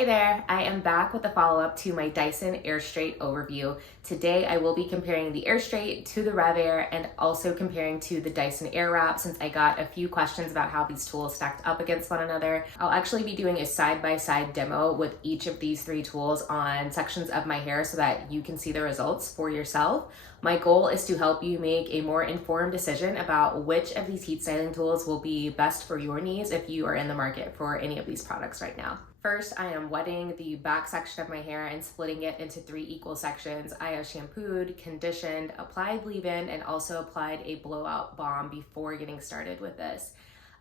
Hey there, I am back with a follow-up to my Dyson Airstrait overview. Today I will be comparing the Airstrait to the RevAir and also comparing to the Dyson Airwrap since I got a few questions about how these tools stacked up against one another. I'll actually be doing a side-by-side demo with each of these three tools on sections of my hair so that you can see the results for yourself. My goal is to help you make a more informed decision about which of these heat styling tools will be best for your needs if you are in the market for any of these products right now. First, I am wetting the back section of my hair and splitting it into 3 equal sections. I have shampooed, conditioned, applied leave-in, and also applied a blowout balm before getting started with this.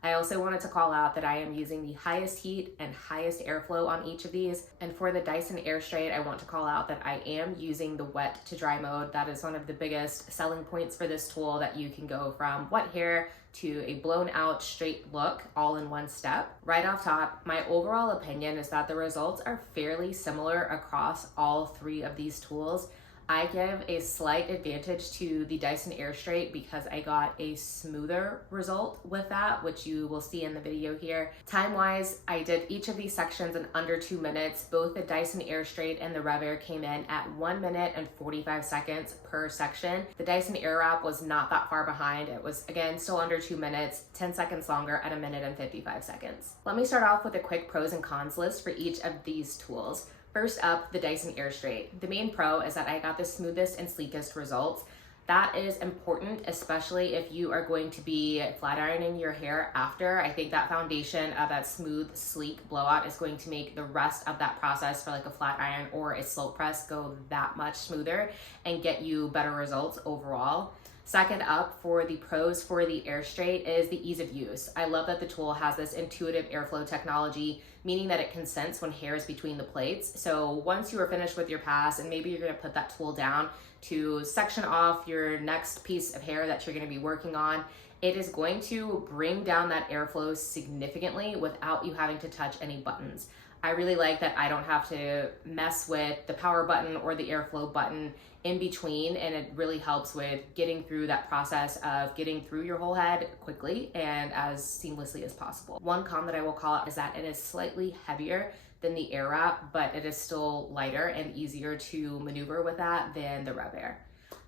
I also wanted to call out that I am using the highest heat and highest airflow on each of these. And for the Dyson Airstrait, I want to call out that I am using the wet to dry mode. That is one of the biggest selling points for this tool, that you can go from wet hair to a blown out straight look all in one step. Right off top, my overall opinion is that the results are fairly similar across all 3 of these tools. I give a slight advantage to the Dyson Airstrait because I got a smoother result with that, which you will see in the video here. Time-wise, I did each of these sections in under 2 minutes. Both the Dyson Airstrait and the RevAir came in at 1 minute and 45 seconds per section. The Dyson Airwrap was not that far behind. It was, again, still under 2 minutes, 10 seconds longer at 1 minute and 55 seconds. Let me start off with a quick pros and cons list for each of these tools. First up, the Dyson Airstrait. The main pro is that I got the smoothest and sleekest results. That is important, especially if you are going to be flat ironing your hair after. I think that foundation of that smooth, sleek blowout is going to make the rest of that process for like a flat iron or a slope press go that much smoother and get you better results overall. Second up, for the pros for the Airstrait is the ease of use. I love that the tool has this intuitive airflow technology, meaning that it can sense when hair is between the plates. So once you are finished with your pass and maybe you're gonna put that tool down to section off your next piece of hair that you're gonna be working on, it is going to bring down that airflow significantly without you having to touch any buttons. I really like that I don't have to mess with the power button or the airflow button in between, and it really helps with getting through that process of getting through your whole head quickly and as seamlessly as possible. One con that I will call out is that it is slightly heavier than the Airwrap, but it is still lighter and easier to maneuver with that than the RevAir.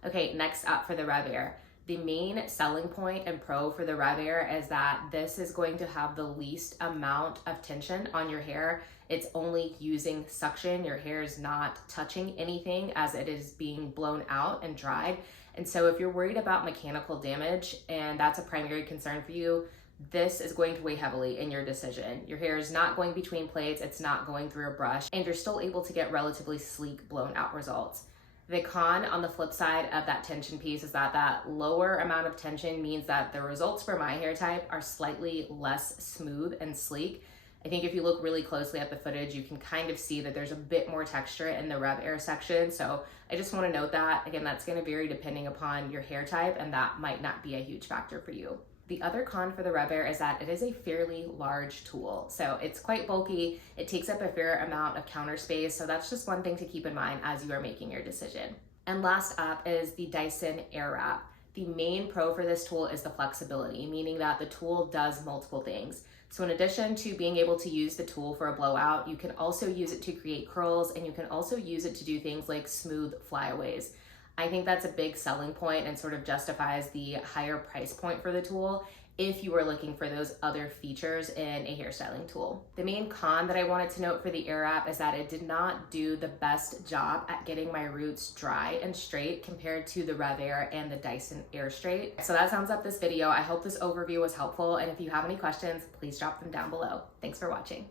Okay, next up for the RevAir. The main selling point and pro for the RevAir is that this is going to have the least amount of tension on your hair. It's only using suction. Your hair is not touching anything as it is being blown out and dried. And so if you're worried about mechanical damage and that's a primary concern for you, this is going to weigh heavily in your decision. Your hair is not going between plates, it's not going through a brush, and you're still able to get relatively sleek blown out results. The con on the flip side of that tension piece is that that lower amount of tension means that the results for my hair type are slightly less smooth and sleek. I think if you look really closely at the footage, you can kind of see that there's a bit more texture in the RevAir section. So I just want to note that, again, that's going to vary depending upon your hair type, and that might not be a huge factor for you. The other con for the RevAir is that it is a fairly large tool. So it's quite bulky. It takes up a fair amount of counter space. So that's just one thing to keep in mind as you are making your decision. And last up is the Dyson Airwrap. The main pro for this tool is the flexibility, meaning that the tool does multiple things. So in addition to being able to use the tool for a blowout, you can also use it to create curls, and you can also use it to do things like smooth flyaways. I think that's a big selling point and sort of justifies the higher price point for the tool if you were looking for those other features in a hairstyling tool. The main con that I wanted to note for the Airwrap is that it did not do the best job at getting my roots dry and straight compared to the RevAir and the Dyson Airstrait. So that sums up this video. I hope this overview was helpful, and if you have any questions, please drop them down below. Thanks for watching.